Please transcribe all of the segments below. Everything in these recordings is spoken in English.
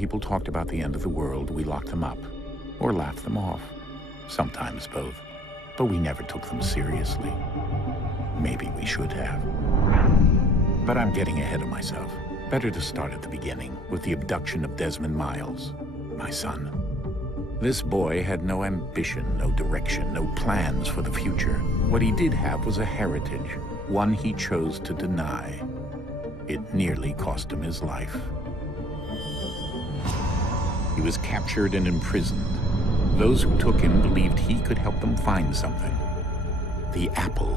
People talked about the end of the world, we locked them up, or laughed them off. Sometimes both. But we never took them seriously. Maybe we should have. But I'm getting ahead of myself. Better to start at the beginning, with the abduction of Desmond Miles, my son. This boy had no ambition, no direction, no plans for the future. What he did have was a heritage, one he chose to deny. It nearly cost him his life. He was captured and imprisoned. Those who took him believed he could help them find something. The apple.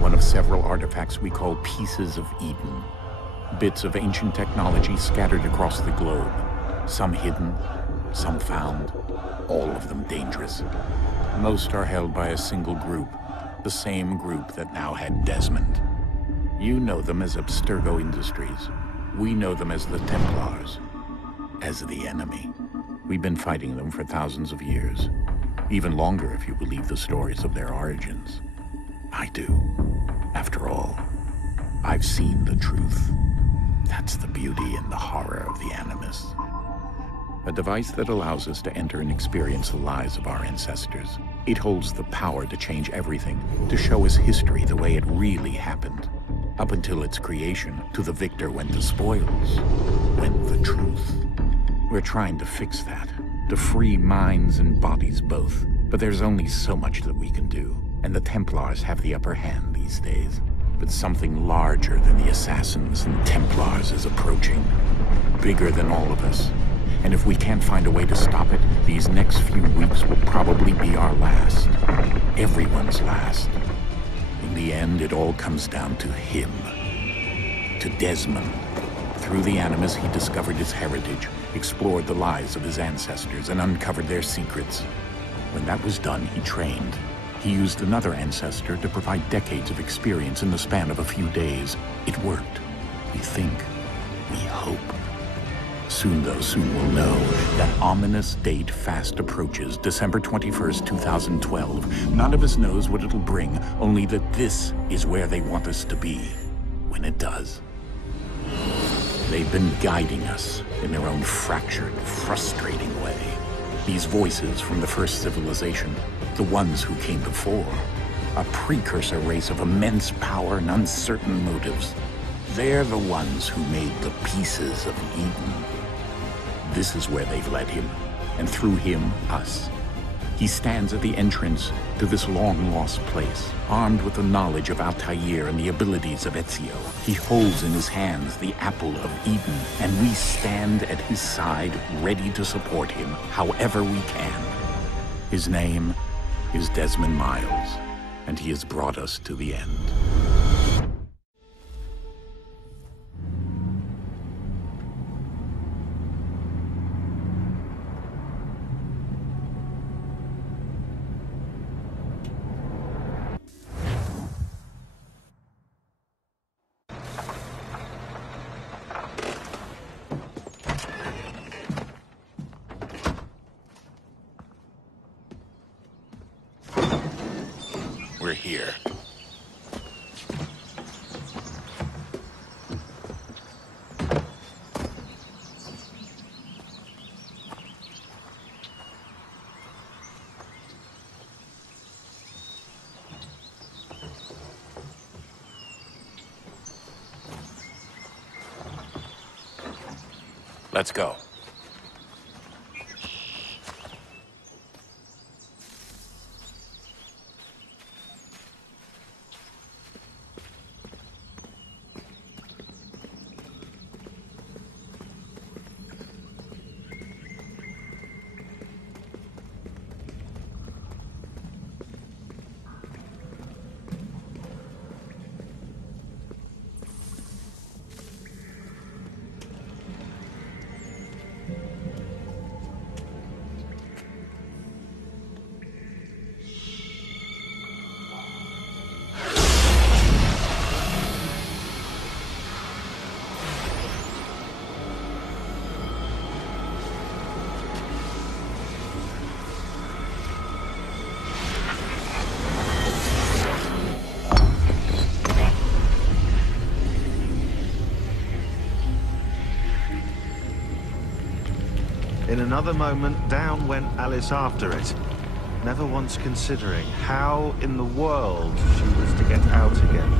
One of several artifacts we call pieces of Eden. Bits of ancient technology scattered across the globe. Some hidden, some found, all of them dangerous. Most are held by a single group, the same group that now had Desmond. You know them as Abstergo Industries. We know them as the Templars, as the enemy. We've been fighting them for thousands of years, even longer if you believe the stories of their origins. I do. After all, I've seen the truth. That's the beauty and the horror of the Animus. A device that allows us to enter and experience the lives of our ancestors. It holds the power to change everything, to show us history the way it really happened. Up until its creation, to the victor went the spoils, went the truth. We're trying to fix that, to free minds and bodies both. But there's only so much that we can do, and the Templars have the upper hand these days. But something larger than the Assassins and Templars is approaching, bigger than all of us. And if we can't find a way to stop it, these next few weeks will probably be our last. Everyone's last. In the end, it all comes down to him. To Desmond. Through the Animus, he discovered his heritage, explored the lives of his ancestors, and uncovered their secrets. When that was done, he trained. He used another ancestor to provide decades of experience in the span of a few days. It worked. We think. We hope. Soon, though, soon we'll know. That ominous date fast approaches, December 21st, 2012. None of us knows what it'll bring, only that this is where they want us to be, when it does. They've been guiding us in their own fractured, frustrating way. These voices from the first civilization, the ones who came before, a precursor race of immense power and uncertain motives. They're the ones who made the pieces of Eden. This is where they've led him, and through him, us. He stands at the entrance to this long-lost place, armed with the knowledge of Altair and the abilities of Ezio. He holds in his hands the apple of Eden, and we stand at his side, ready to support him, however we can. His name is Desmond Miles, and he has brought us to the end. We're here. Let's go. In another moment, down went Alice after it, never once considering how in the world she was to get out again.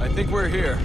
I think we're here.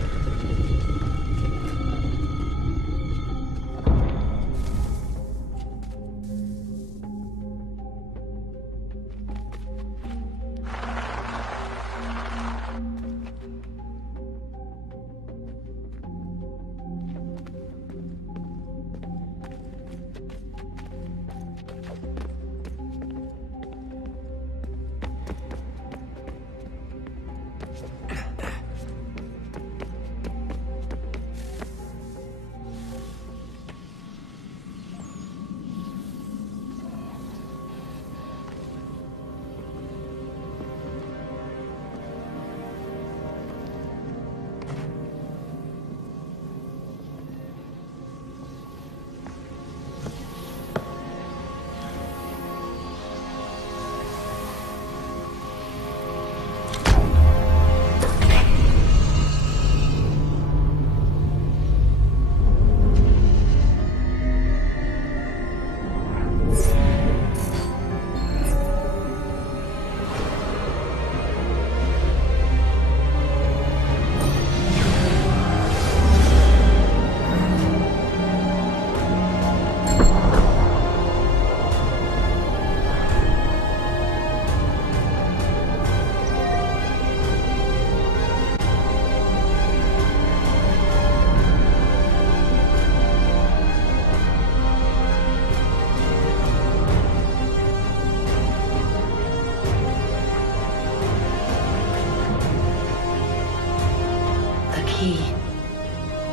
Key.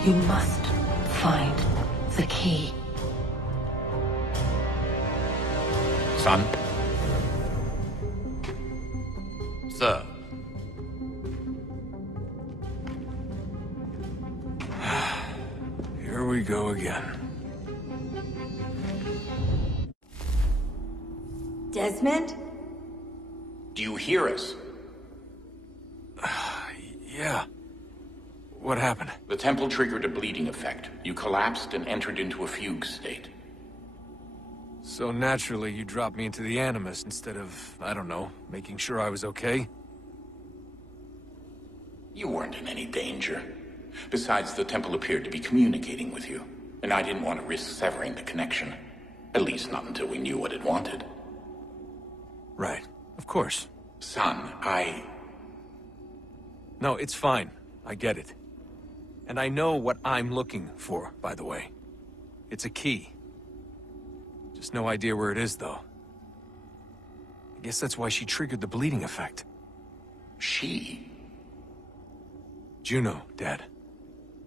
You must find the key. Son? Sir. Here we go again. Desmond? Do you hear us? Yeah. What happened? The temple triggered a bleeding effect. You collapsed and entered into a fugue state. So naturally, you dropped me into the Animus instead of, I don't know, making sure I was okay? You weren't in any danger. Besides, the temple appeared to be communicating with you, and I didn't want to risk severing the connection. At least not until we knew what it wanted. Right. Of course. Son, No, it's fine. I get it. And I know what I'm looking for, by the way. It's a key. Just no idea where it is, though. I guess that's why she triggered the bleeding effect. She? Juno, Dad.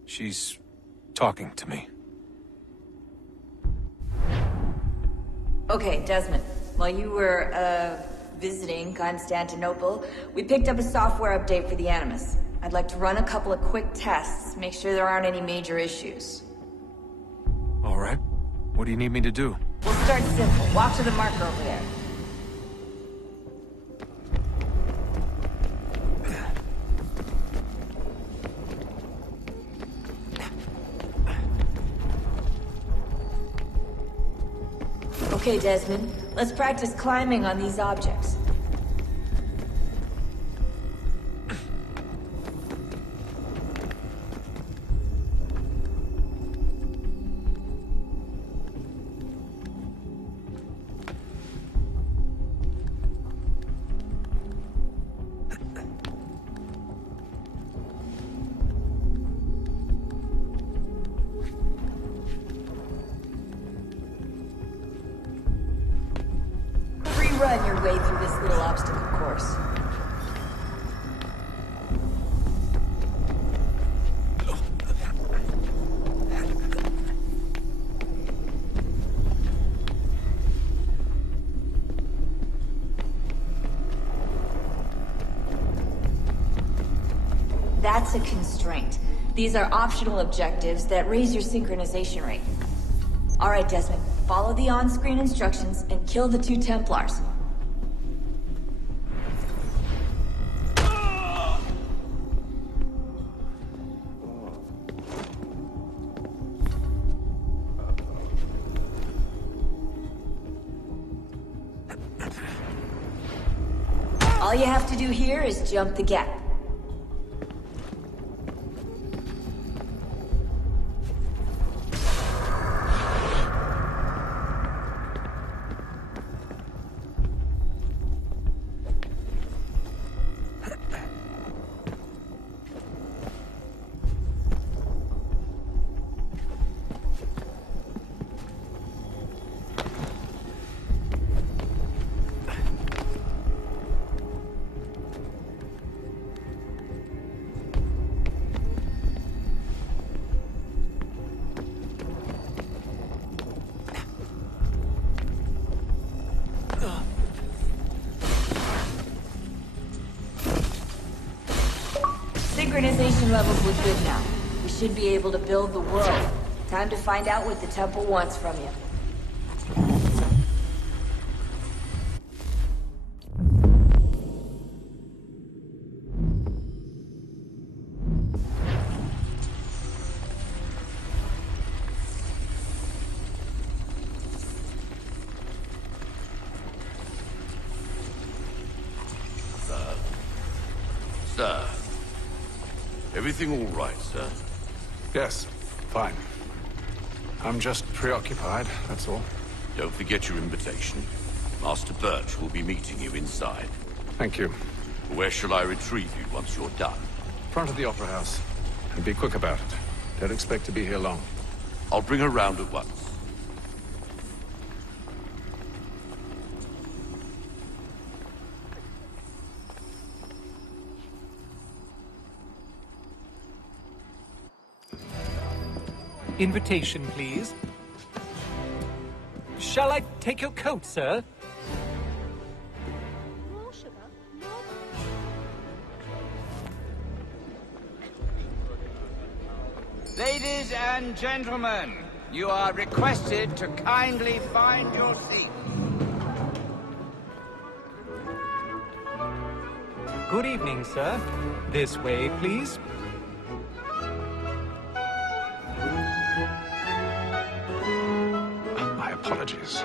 She's talking to me. Okay, Desmond. While you were, visiting Constantinople, we picked up a software update for the Animus. I'd like to run a couple of quick tests, make sure there aren't any major issues. All right. What do you need me to do? We'll start simple. Walk to the marker over there. Okay, Desmond. Let's practice climbing on these objects. run your way through this little obstacle course. That's a constraint. These are optional objectives that raise your synchronization rate. Alright, Desmond, follow the on-screen instructions and kill the 2 Templars. All you have to do here is jump the gap. Synchronization levels look good now. We should be able to build the world. Time to find out what the temple wants from you. Sir. Everything all right, sir? Yes, fine. I'm just preoccupied, that's all. Don't forget your invitation. Master Birch will be meeting you inside. Thank you. Where shall I retrieve you once you're done? Front of the Opera House. And be quick about it. Don't expect to be here long. I'll bring her round at once. Invitation, please. Shall I take your coat, sir? More sugar, more... Ladies and gentlemen, you are requested to kindly find your seat. Good evening, sir. This way, please. My apologies.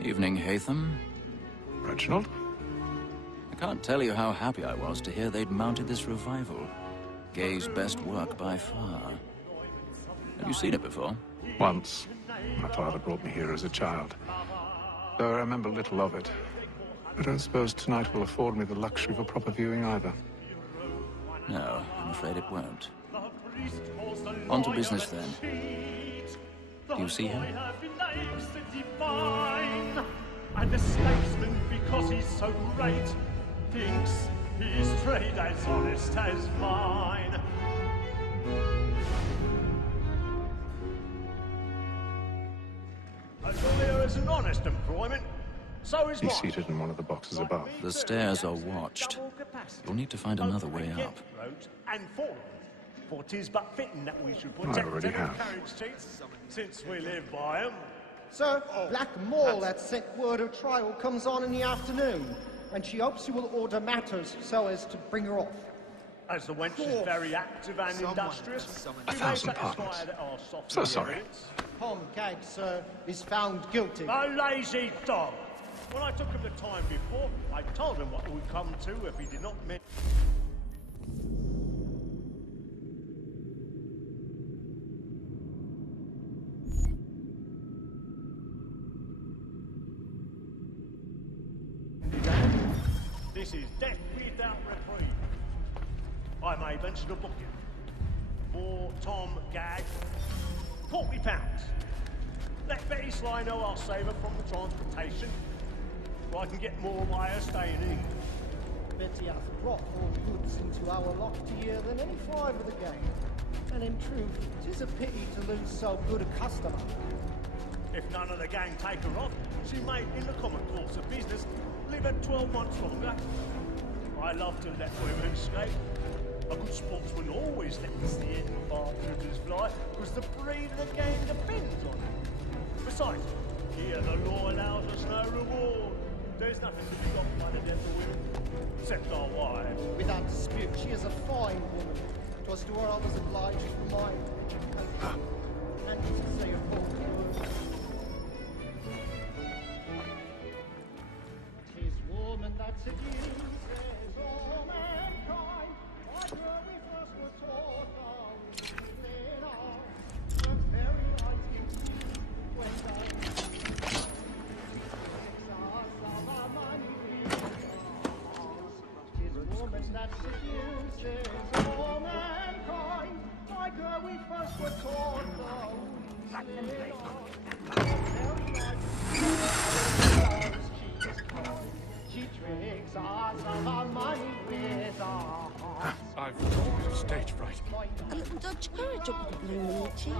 Evening, Hatham. Reginald? I can't tell you how happy I was to hear they'd mounted this revival. Gay's best work by far. Have you seen it before? Once. My father brought me here as a child. Though I remember little of it. I don't suppose tonight will afford me the luxury of a proper viewing either. No, I'm afraid it won't. On to business, then. Do you see him? And the statesman, because he's so great, thinks his trade as honest as mine. A lawyer is an honest employment, so is mine. He's seated in one of the boxes above. The stairs are watched. You'll need to find another way up. And fall. For 'tis but fitting that we should I protect already them have. carriage seats, since we live by 'em. Sir, Black Mall had sent word of trial comes on in the afternoon, and she hopes you will order matters so as to bring her off. As the wench is very active and industrious, we may 1,000 satisfy pardons. that our soft So sorry. ingredients. Tom Gag, sir, is found guilty. A lazy dog! When I took him the time before, I told him what would come to if he did not meet. This is death without reprieve. I may mention a booking. For Tom Gag, £40. Let Betty Sly know I'll save her from the transportation, so I can get more by her staying in England. Betty hath brought more goods into our loft here than any five of the gang. And in truth, 'tis a pity to lose so good a customer. If none of the gang take her off, she may, in the common course of business, live at 12 months longer. I love to let women escape. A good sportsman always lets the end partridges fly, because the breed of the gang depends on it. Besides, here the law allows us no reward. There's nothing to be got by the death of women, except our wives. Without dispute, she is a fine woman. 'Twas to her I was obliged for mine. And to say a full word. 'Tis woman that seduces all mankind. By her we first were taught how we live our her very light indeed when woman that seduces all mankind. Like her we first were taught though we slid on. Very like she is kind. She tricks us of our money with our hearts. I've got stage fright. A little Dutch courage up the blue in the cheek.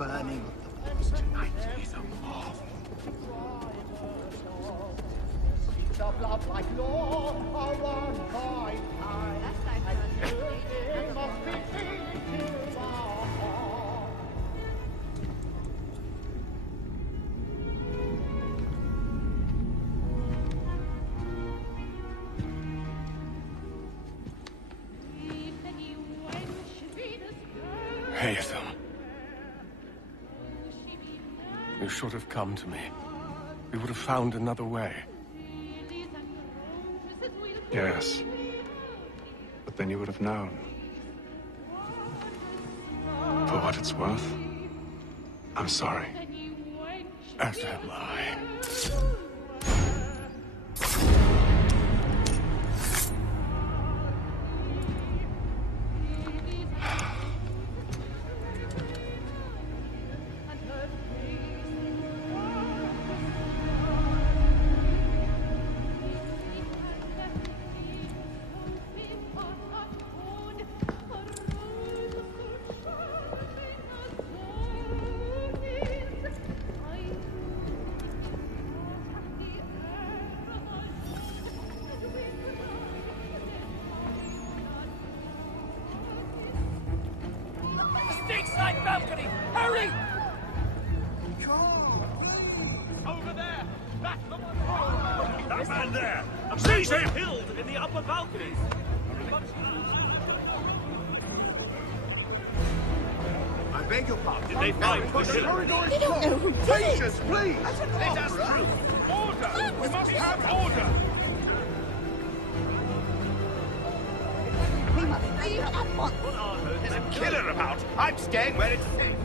burning of the books tonight is a marvel. Streets of love like law are run by time, and you must be treated to our heart. If he went Hatham. You should have come to me. We would have found another way. Yes. But then you would have known. For what it's worth, I'm sorry. As am I. Side balcony! Hurry! Over there! That's the one! That man there! Seize him! Killed in the upper balcony! I beg your pardon. Did they find the killer? They don't know who did it. Patience, please! Let us through! Order! We must have order! We must leave at once. There's a killer about! I'm staying where it's safe!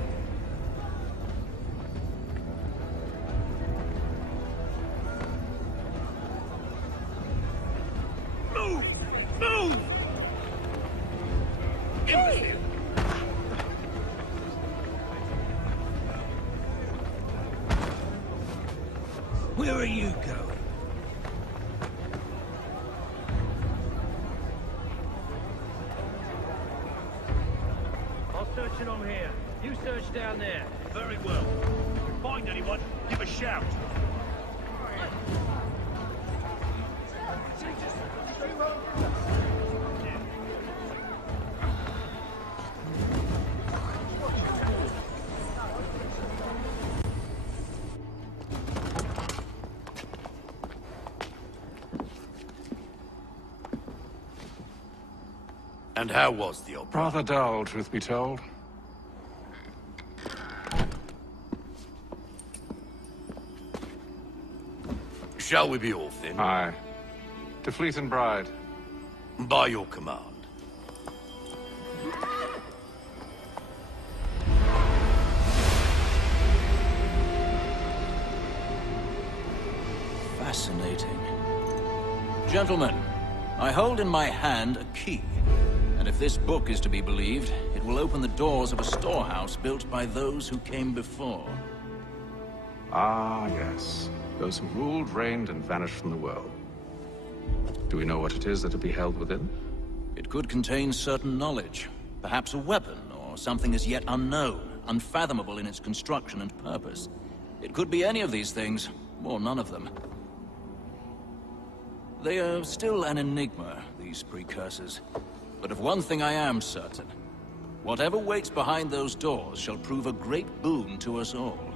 Move! Move! Hey! Where are you going? I'll search along here. You search down there. Very well. If you find anyone, give a shout. And how was the opera? Rather dull, truth be told. Shall we be off then? Aye. To Fleet and Bride. By your command. Fascinating. Gentlemen, I hold in my hand a key. And if this book is to be believed, it will open the doors of a storehouse built by those who came before. Ah, yes. Those who ruled, reigned, and vanished from the world. Do we know what it is that will be held within? It could contain certain knowledge. Perhaps a weapon, or something as yet unknown, unfathomable in its construction and purpose. It could be any of these things, or none of them. They are still an enigma, these precursors. But of one thing I am certain. Whatever waits behind those doors shall prove a great boon to us all.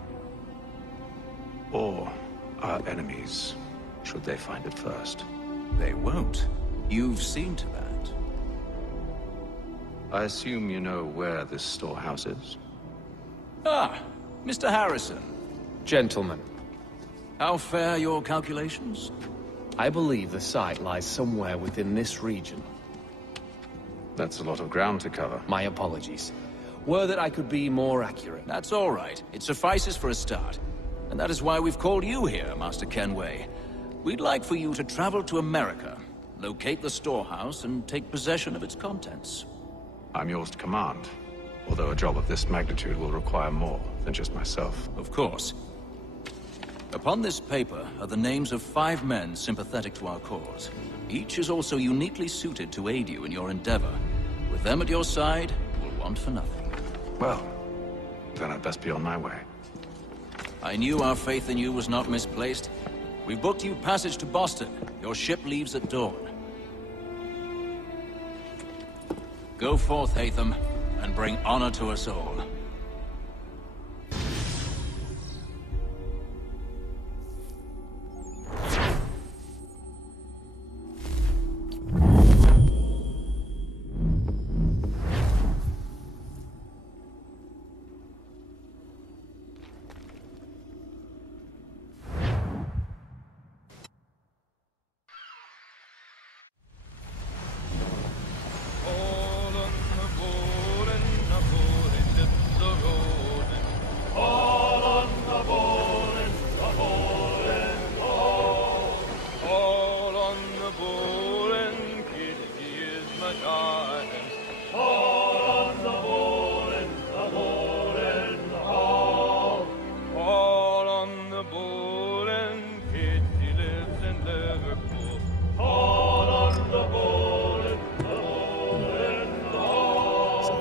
Or our enemies, should they find it first. They won't. You've seen to that. I assume you know where this storehouse is? Ah, Mr. Harrison. Gentlemen, How fare your calculations? I believe the site lies somewhere within this region. That's a lot of ground to cover. My apologies. Were that I could be more accurate. That's all right. It suffices for a start. And that is why we've called you here, Master Kenway. We'd like for you to travel to America, locate the storehouse, and take possession of its contents. I'm yours to command. Although a job of this magnitude will require more than just myself. Of course. Upon this paper are the names of 5 men sympathetic to our cause. Each is also uniquely suited to aid you in your endeavor. With them at your side, you'll want for nothing. Well, then I'd best be on my way. I knew our faith in you was not misplaced. We've booked you passage to Boston. Your ship leaves at dawn. Go forth, Hatham, and bring honor to us all.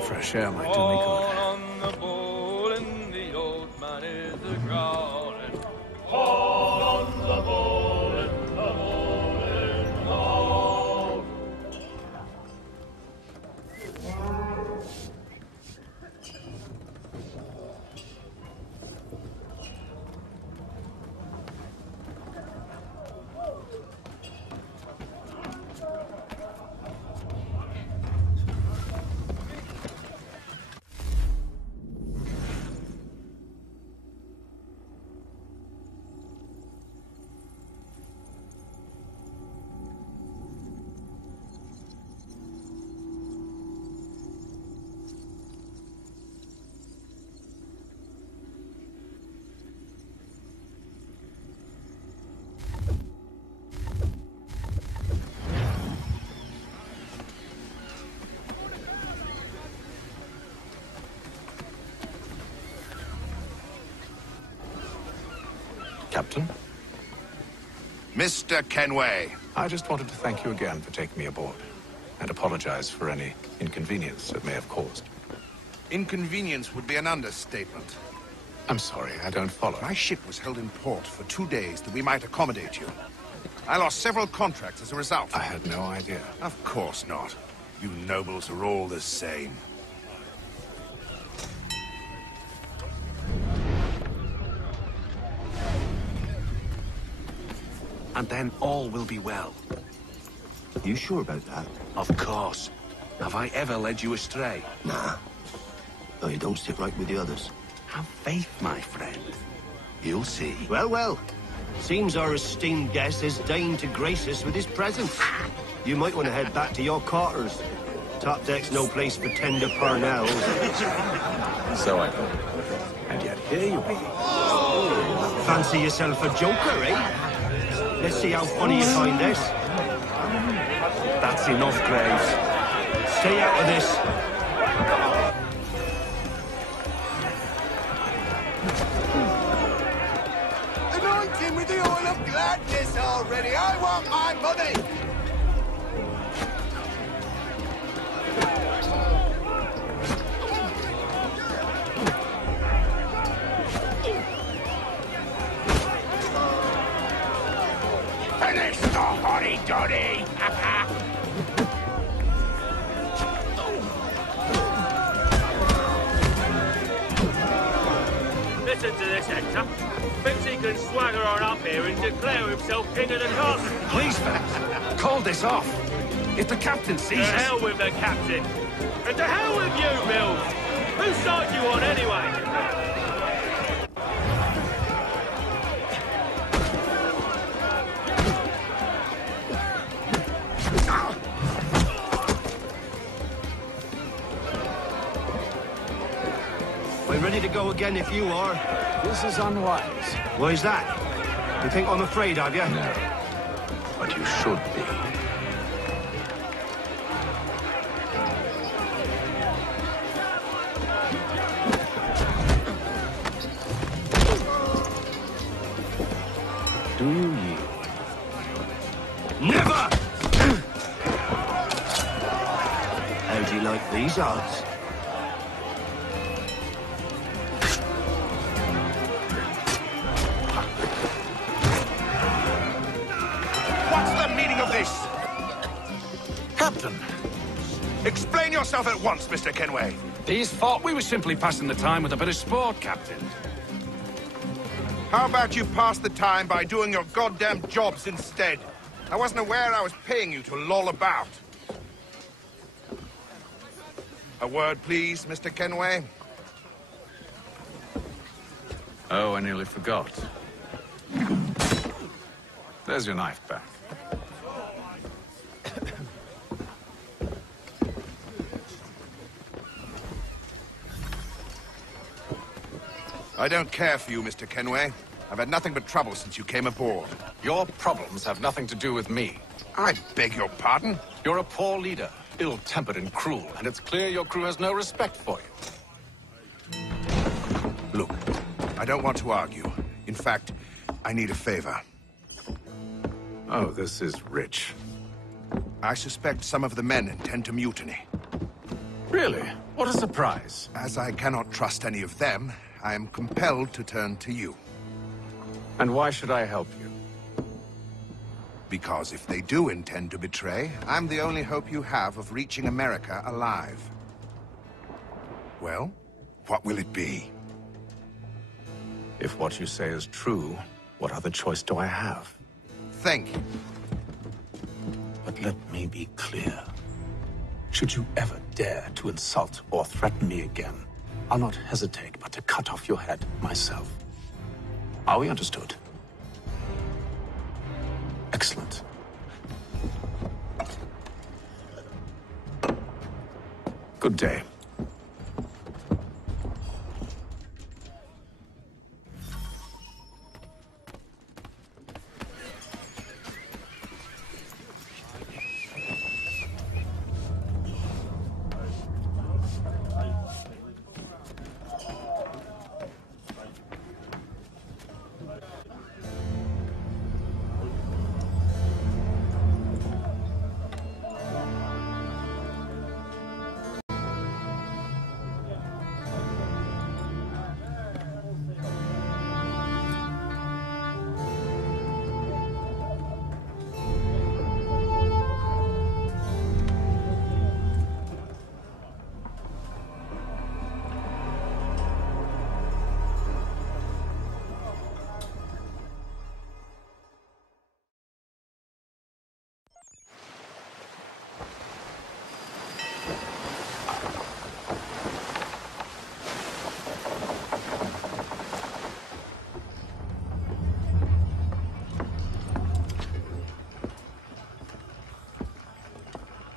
fresh air might do me good. On the bowl and the old man is a-growling. Haul on the bowl and the bowl is haul. Captain? Mr. Kenway. I just wanted to thank you again for taking me aboard, and apologize for any inconvenience it may have caused. Inconvenience would be an understatement. I'm sorry, I don't follow. My ship was held in port for 2 days that we might accommodate you. I lost several contracts as a result. I had no idea. Of course not. You nobles are all the same. And then all will be well. You sure about that? Of course. Have I ever led you astray? Nah. No, you don't stick right with the others. Have faith, my friend. You'll see. Well, well. Seems our esteemed guest has deigned to grace us with his presence. You might want to head back to your quarters. Top deck's no place for tender parnells. So I thought. And yet here you be. Fancy yourself a joker, eh? Let's see how funny you find this. That's enough, Graves. Stay out of this. Anoint him with the oil of gladness already. I want my money. Finish the hotty-dotty! Listen to this, Hector. Thinks he can swagger on up here and declare himself king of the castle. Please, fellas, call this off. If the captain sees us... To hell with the captain. And to hell with you, Mills. Whose side you on, anyway? I'm ready to go again if you are. This is unwise. Why is that? You think I'm afraid, have you? No. But you should be. Do you yield? Never! How do you like these odds? Captain! Explain yourself at once, Mr. Kenway. These thought we were simply passing the time with a bit of sport, Captain. How about you pass the time by doing your goddamn jobs instead? I wasn't aware I was paying you to loll about. A word, please, Mr. Kenway. Oh, I nearly forgot. There's your knife back. I don't care for you, Mr. Kenway. I've had nothing but trouble since you came aboard. Your problems have nothing to do with me. I beg your pardon? You're a poor leader, ill-tempered and cruel, and it's clear your crew has no respect for you. Look, I don't want to argue. In fact, I need a favor. Oh, this is rich. I suspect some of the men intend to mutiny. Really? What a surprise. As I cannot trust any of them, I am compelled to turn to you. And why should I help you? Because if they do intend to betray, I'm the only hope you have of reaching America alive. Well, what will it be? If what you say is true, what other choice do I have? Thank you. But let me be clear. Should you ever dare to insult or threaten me again, I'll not hesitate but to cut off your head myself. Are we understood? Excellent. Good day.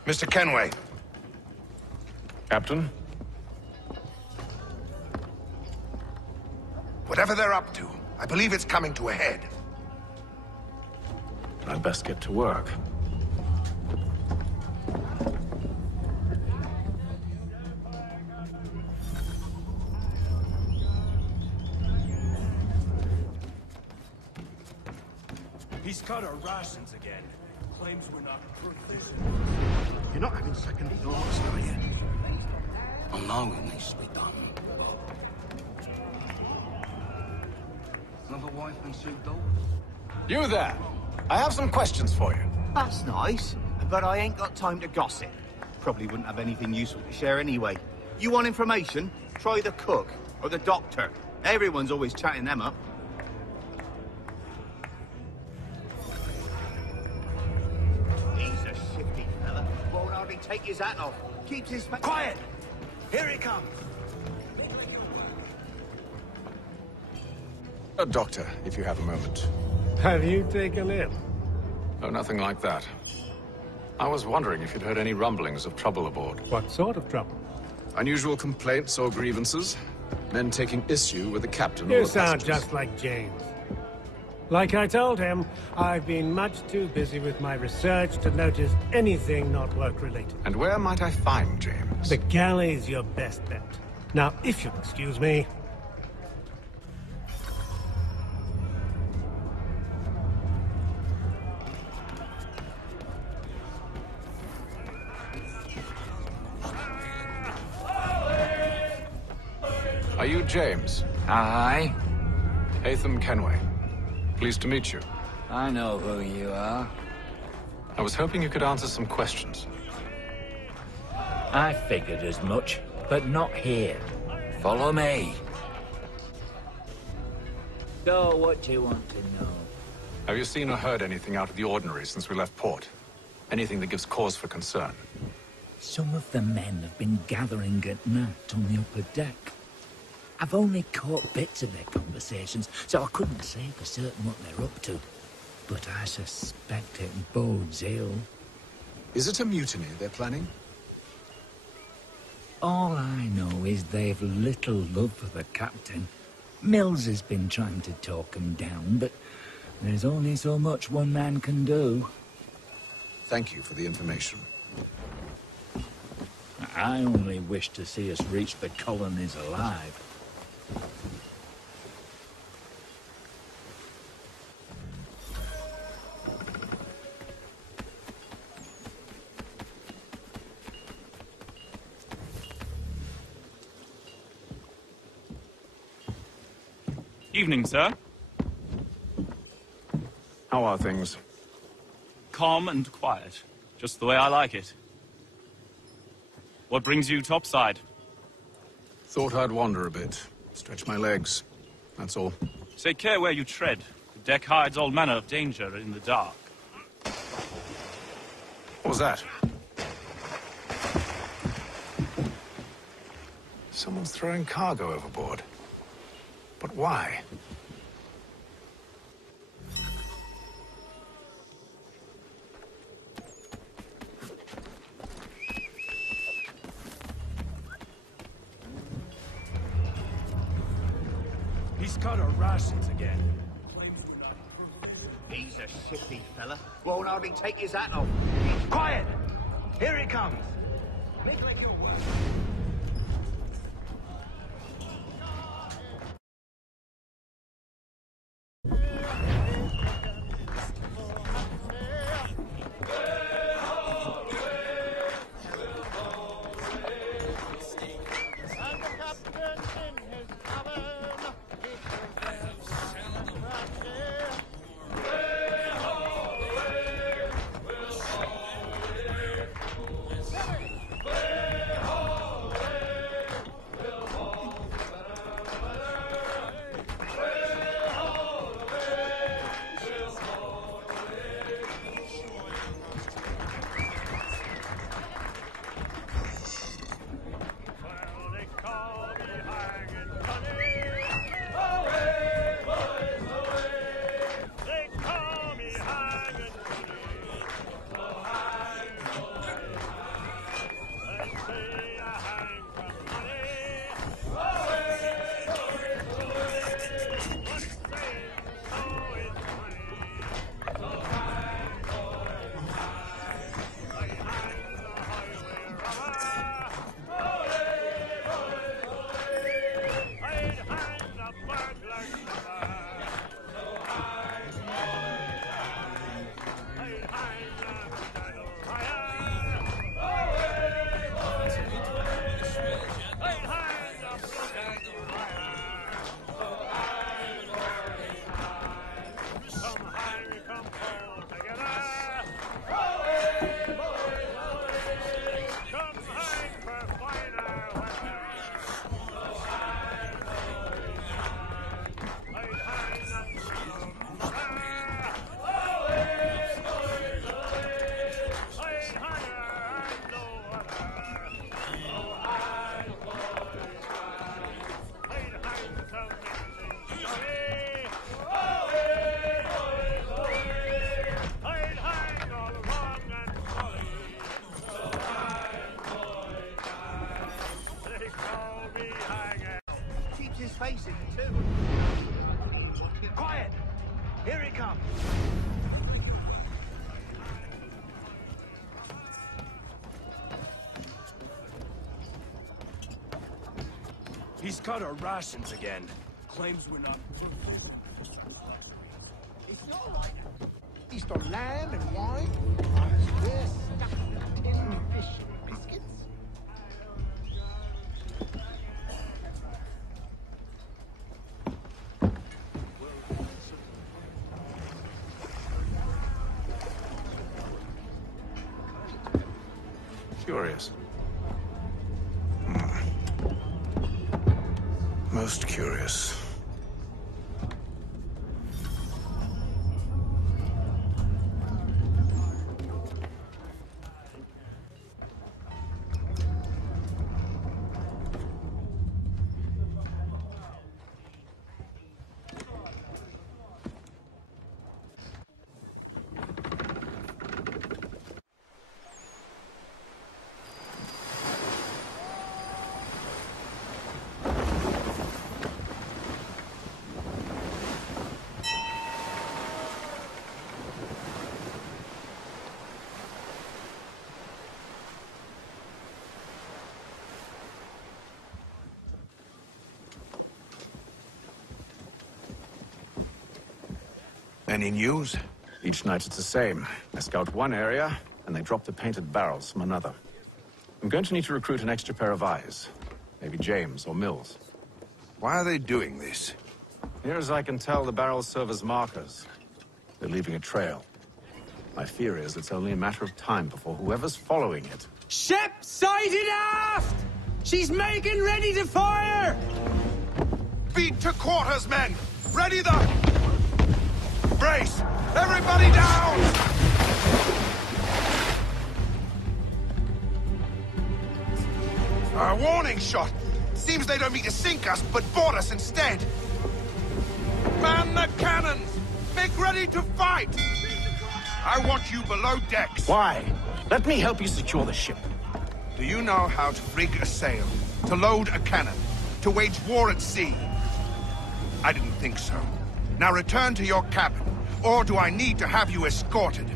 Mr. Kenway. Captain? Whatever they're up to, I believe it's coming to a head. I'd best get to work. He's cut our rations again. Claims we're not proficient. You're not having second thoughts, are you? I know it needs to be done. Another wife and 2 daughters. You there! I have some questions for you. That's nice, but I ain't got time to gossip. Probably wouldn't have anything useful to share anyway. You want information? Try the cook or the doctor. Everyone's always chatting them up. He's a shifty fella. Won't hardly take his hat off. Keeps his... Quiet! Here he comes. A doctor, if you have a moment. Have you taken him? Oh, nothing like that. I was wondering if you'd heard any rumblings of trouble aboard. What sort of trouble? Unusual complaints or grievances? Men taking issue with the captain or You the sound passengers. just like James. Like I told him, I've been much too busy with my research to notice anything not work-related. And where might I find James? The galley's your best bet. Now, if you'll excuse me... Are you James? Aye. Hatham Kenway. Pleased to meet you. I know who you are. I was hoping you could answer some questions. I figured as much, but not here. Follow me. So, what do you want to know? Have you seen or heard anything out of the ordinary since we left port? Anything that gives cause for concern? Some of the men have been gathering at night on the upper deck. I've only caught bits of their conversations, so I couldn't say for certain what they're up to. But I suspect it bodes ill. Is it a mutiny they're planning? All I know is they've little love for the captain. Mills has been trying to talk him down, but there's only so much one man can do. Thank you for the information. I only wish to see us reach the colonies alive. Evening, sir. How are things? Calm and quiet. Just the way I like it. What brings you topside? Thought I'd wander a bit. Stretch my legs. That's all. Take care where you tread. The deck hides all manner of danger in the dark. What was that? Someone's throwing cargo overboard. But why? He's got our rations again. He's a shifty fella. Won't hardly take his hat off. Quiet! Here he comes. Make like you're working. His face in it too. Quiet! Here he comes. He's cut our rations again. Claims we're not. It's all right. Easter lamb and wine. We're stuck with tin fish and biscuits. Curious. Most curious. Any news? Each night it's the same. I scout one area, and they drop the painted barrels from another. I'm going to need to recruit an extra pair of eyes. Maybe James or Mills. Why are they doing this? Near as I can tell, the barrels serve as markers. They're leaving a trail. My fear is it's only a matter of time before whoever's following it... Ship sighted aft! She's making ready to fire! Beat to quarters, men! Ready the... Brace! Everybody down! A warning shot! Seems they don't mean to sink us, but board us instead! Man the cannons! Make ready to fight! I want you below decks. Why? Let me help you secure the ship. Do you know how to rig a sail? To load a cannon? To wage war at sea? I didn't think so. Now return to your cabin, or do I need to have you escorted?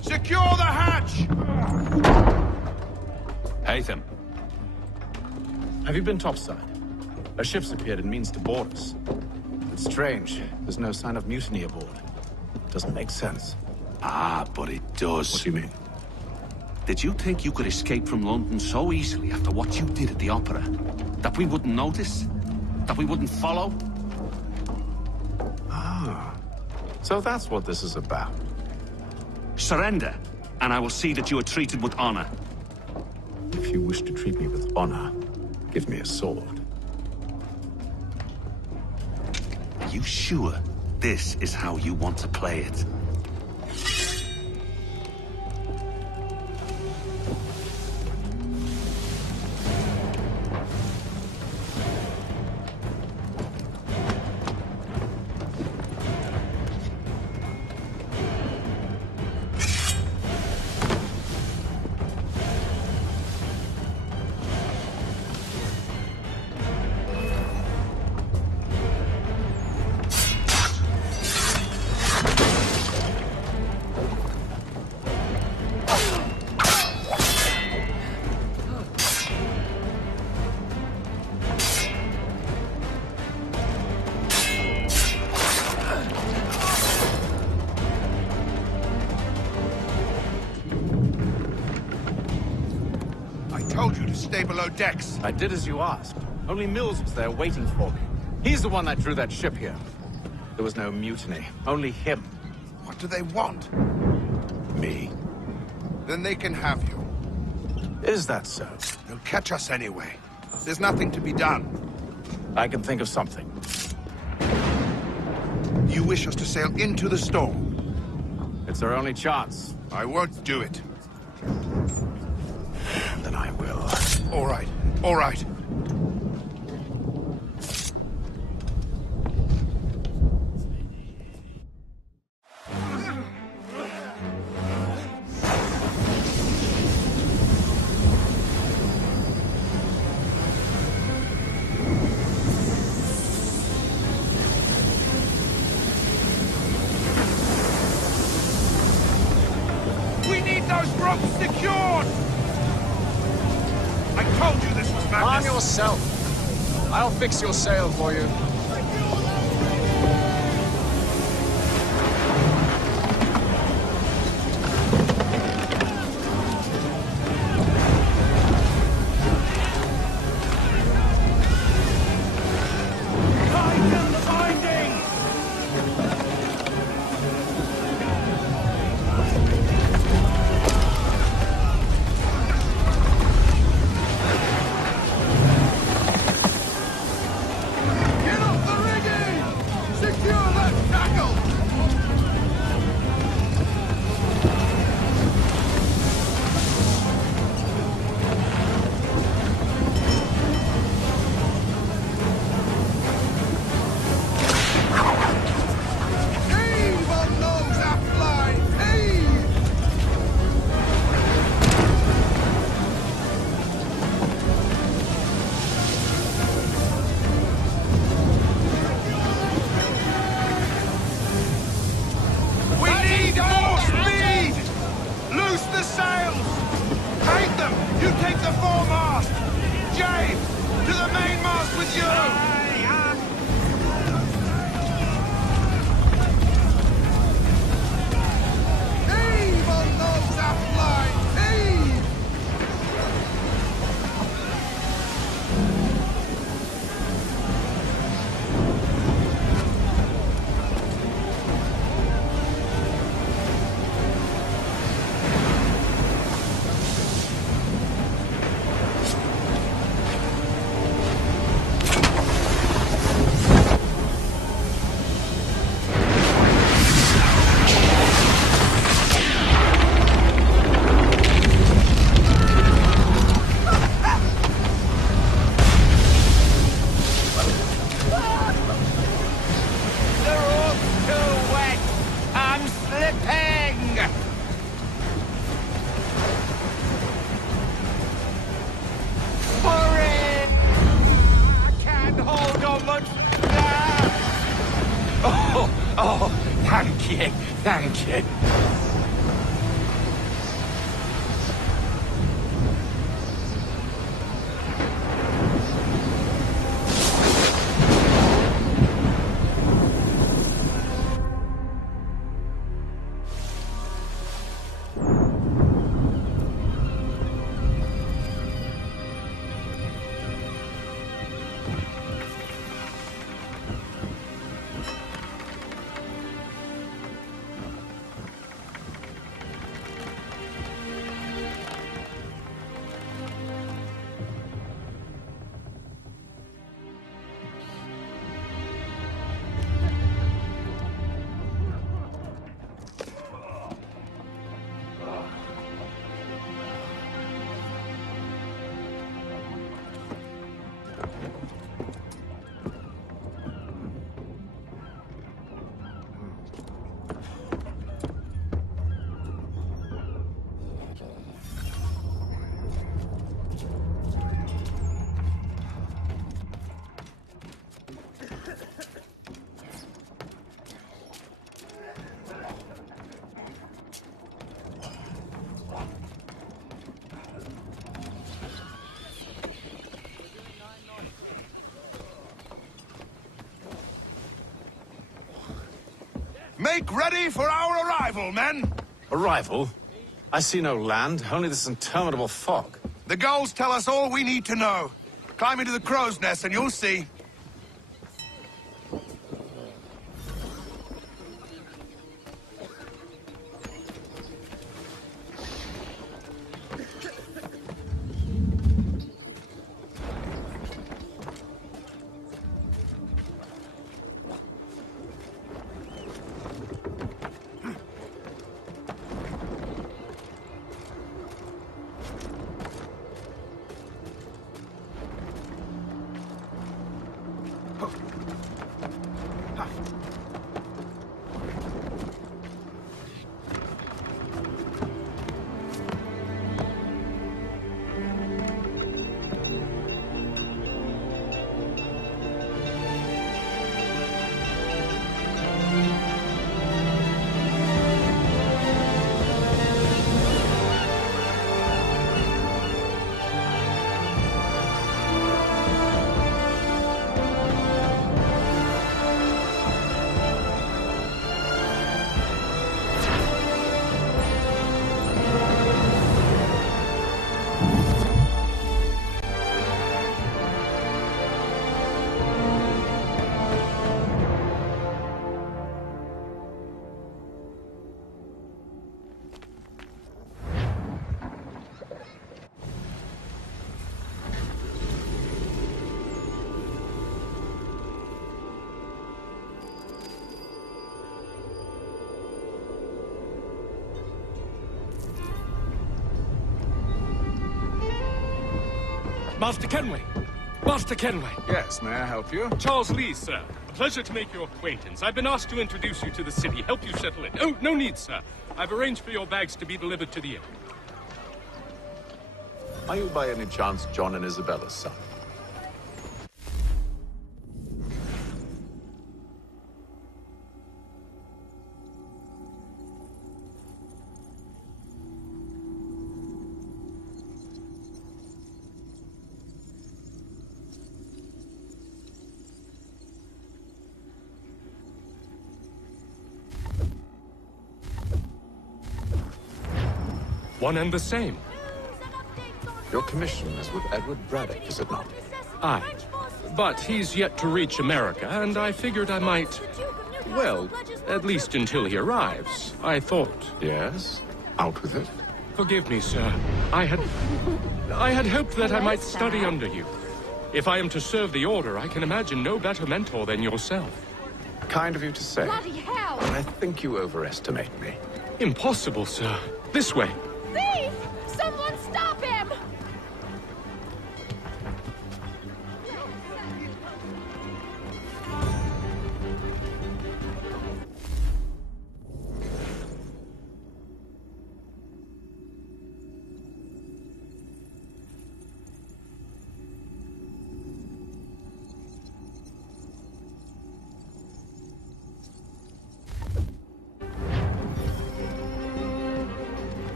Secure the hatch! Haytham. Have you been topside? A ship's appeared and means to board us. It's strange. There's no sign of mutiny aboard. Doesn't make sense. Ah, but it does. What do you mean? Did you think you could escape from London so easily after what you did at the opera? That we wouldn't notice? That we wouldn't follow? Ah. So that's what this is about. Surrender, and I will see that you are treated with honor. If you wish to treat me with honor, give me a sword. Are you sure this is how you want to play it? Stay below decks. I did as you asked. Only Mills was there waiting for me. He's the one that drew that ship here. There was no mutiny, only him. What do they want? Me. Then they can have you. Is that so? They'll catch us anyway. There's nothing to be done. I can think of something. You wish us to sail into the storm? It's our only chance. I won't do it. Then I will. All right. All right. We need those ropes secured! I told you this was madness! Arm yourself. I'll fix your sail for you. Tighten the binding! Get Oh, thank you. Thank you. Make ready for our arrival, men! Arrival? I see no land, only this interminable fog. The gulls tell us all we need to know. Climb into the crow's nest and you'll see. Master Kenway! Master Kenway! Yes, may I help you? Charles Lee, sir. A pleasure to make your acquaintance. I've been asked to introduce you to the city, help you settle in. Oh, no need, sir. I've arranged for your bags to be delivered to the inn. Are you by any chance John and Isabella's son? One and the same. Your commission is with Edward Braddock, is it not? Aye. But he's yet to reach America, and I figured I might... Well, at least until he arrives, I thought. Yes? Out with it. Forgive me, sir. I had hoped that I might study under you. If I am to serve the Order, I can imagine no better mentor than yourself. Kind of you to say. Bloody hell! But I think you overestimate me. Impossible, sir. This way. Thief! Someone stop him!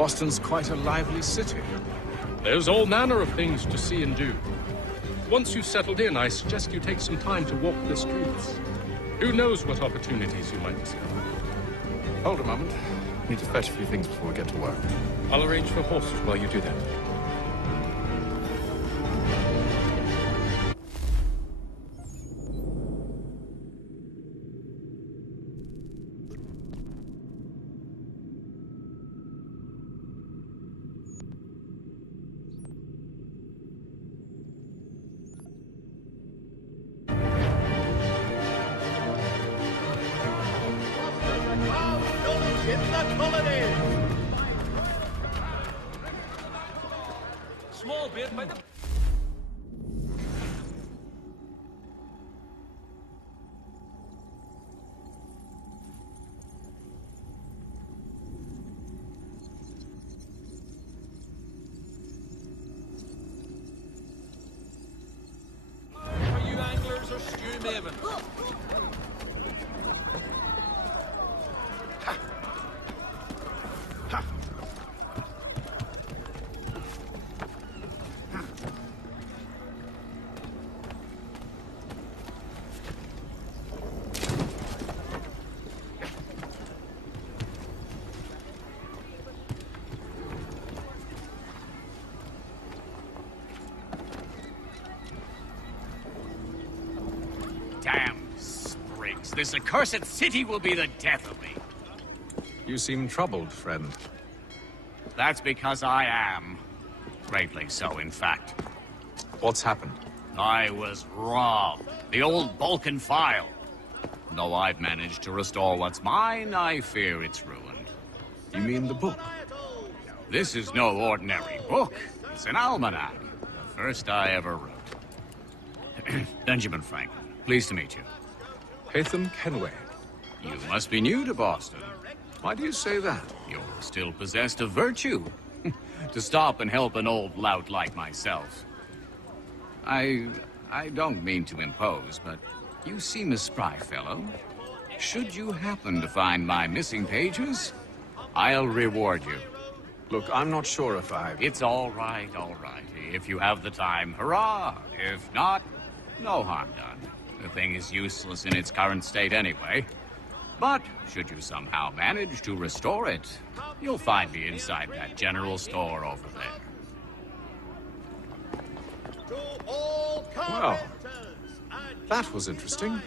Boston's quite a lively city. There's all manner of things to see and do. Once you've settled in, I suggest you take some time to walk the streets. Who knows what opportunities you might discover. Hold a moment. Need to fetch a few things before we get to work. I'll arrange for horses while you do that. In the colony! Small bit by the... Are you anglers or stew maven? Damn sprigs. This accursed city will be the death of me. You seem troubled, friend. That's because I am. Greatly so, in fact. What's happened? I was robbed. The old Balkan file. Though I've managed to restore what's mine, I fear it's ruined. You mean the book? This is no ordinary book. It's an almanac. The first I ever wrote. Benjamin Franklin. Pleased to meet you. Haytham Kenway. You must be new to Boston. Why do you say that? You're still possessed of virtue. To stop and help an old lout like myself. I don't mean to impose, but you seem a spry fellow. Should you happen to find my missing pages, I'll reward you. Look, I'm not sure if I... It's all right. If you have the time, hurrah! If not, no harm done. The thing is useless in its current state anyway. But should you somehow manage to restore it, you'll find me inside that general store over there. Well, that was interesting.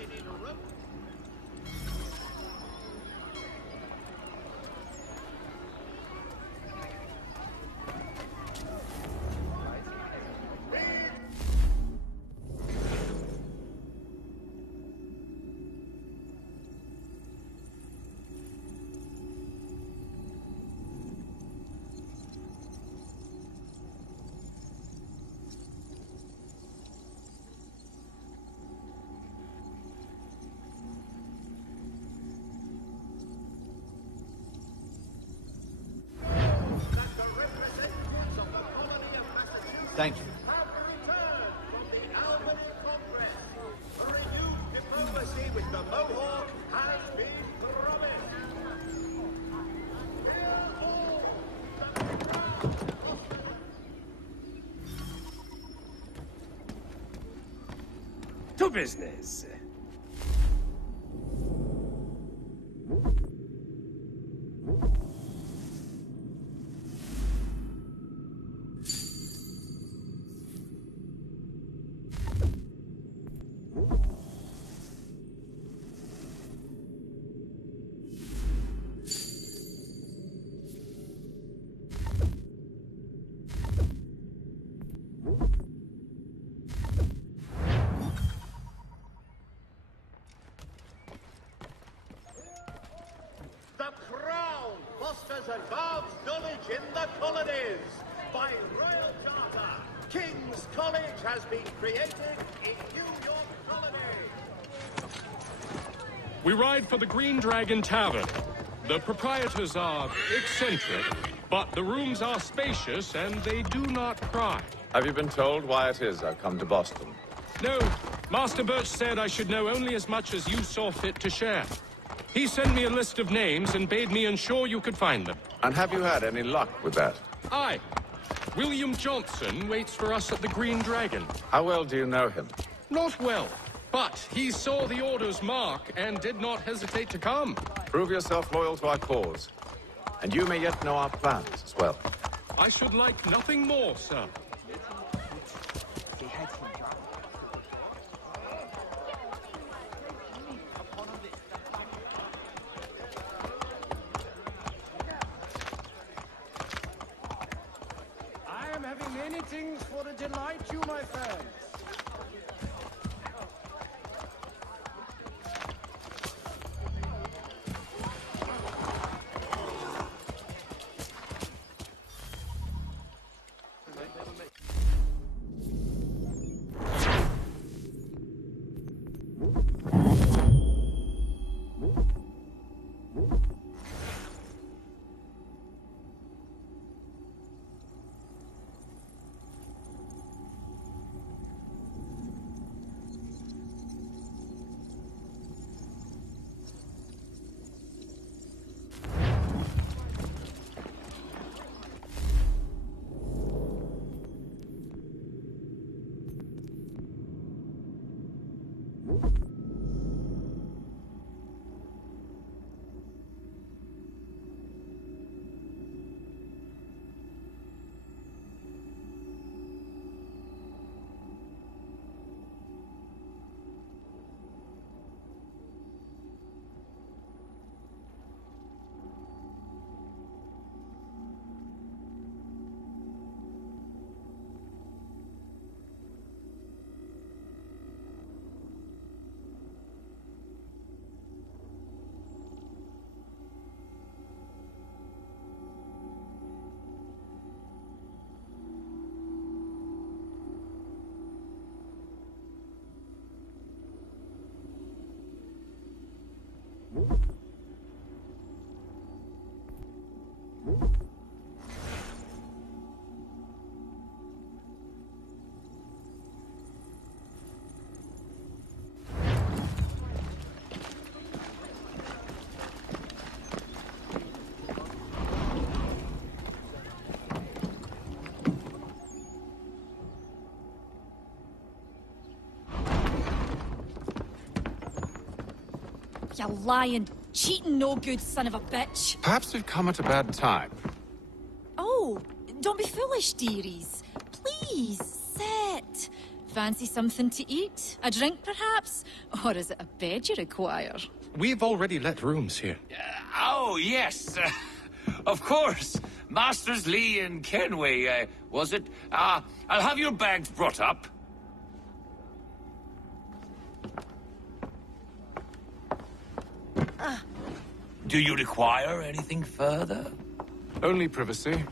Thank you. Diplomacy with the Mohawk has been promised. To business. Fosters advanced knowledge in the colonies. By royal charter, King's College has been created in New York Colony. We ride for the Green Dragon Tavern. The proprietors are eccentric, but the rooms are spacious and they do not cry. Have you been told why it is I've come to Boston? No, Master Birch said I should know only as much as you saw fit to share. He sent me a list of names and bade me ensure you could find them. And have you had any luck with that? Aye. William Johnson waits for us at the Green Dragon. How well do you know him? Not well, but he saw the order's mark and did not hesitate to come. Prove yourself loyal to our cause. And you may yet know our plans as well. I should like nothing more, sir. I am having many things for to delight you, my friends. You lying, cheating, no good son of a bitch. Perhaps we've come at a bad time. Oh, don't be foolish, dearies. Please, sit. Fancy something to eat? A drink, perhaps? Or is it a bed you require? We've already let rooms here. Oh, yes. Of course. Masters Lee and Kenway, was it? I'll have your bags brought up. Do you require anything further? Only privacy.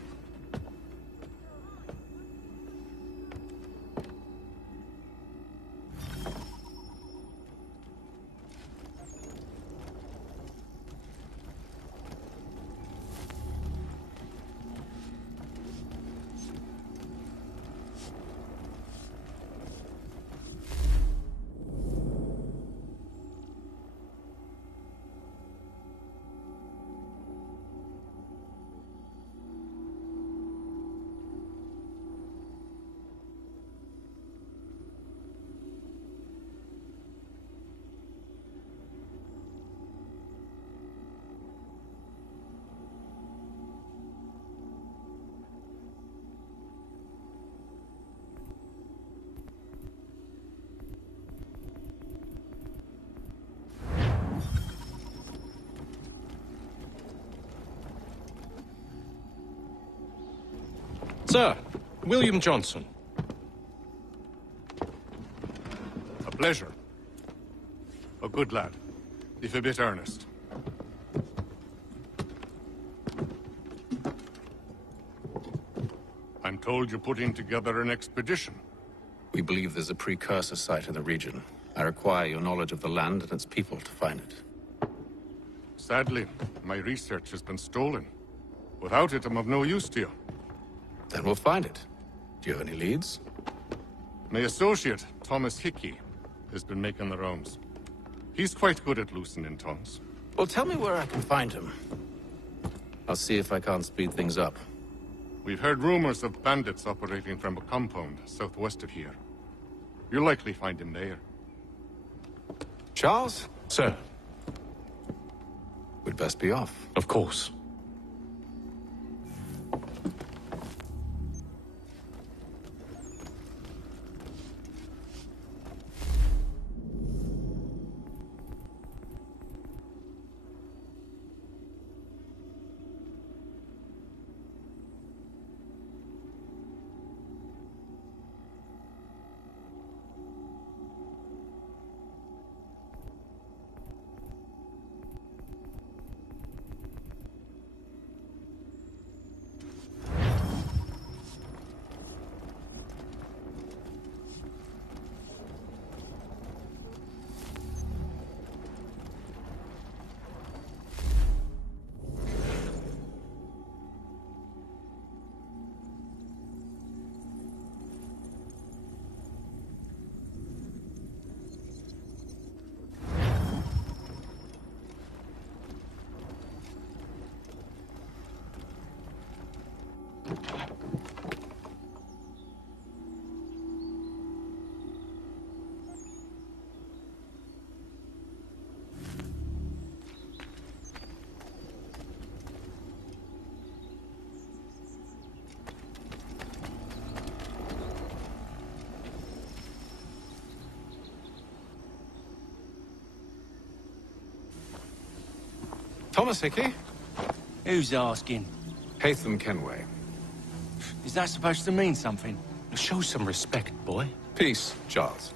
Sir, William Johnson. A pleasure. A good lad, if a bit earnest. I'm told you're putting together an expedition. We believe there's a precursor site in the region. I require your knowledge of the land and its people to find it. Sadly, my research has been stolen. Without it, I'm of no use to you. Then we'll find it. Do you have any leads? My associate, Thomas Hickey, has been making the rounds. He's quite good at loosening tongues. Well, tell me where I can find him. I'll see if I can't speed things up. We've heard rumors of bandits operating from a compound southwest of here. You'll likely find him there. Charles? Sir. We'd best be off. Of course. Thomas Hickey? Who's asking? Haytham Kenway. Is that supposed to mean something? Show some respect, boy. Peace, Charles.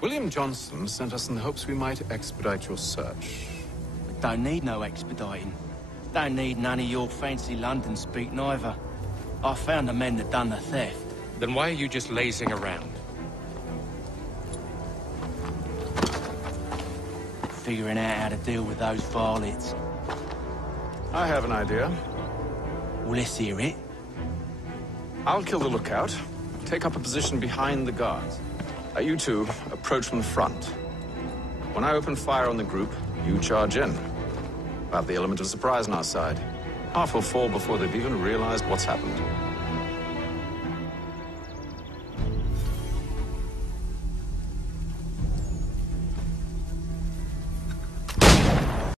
William Johnson sent us in the hopes we might expedite your search. Don't need no expediting. Don't need none of your fancy London speak neither. I found the men that done the theft. Then why are you just lazing around? Figuring out how to deal with those varlets. I have an idea. Well, let's hear it. I'll kill the lookout, take up a position behind the guards. You two approach from the front. When I open fire on the group, you charge in. We'll have the element of surprise on our side. Half will fall before they've even realized what's happened.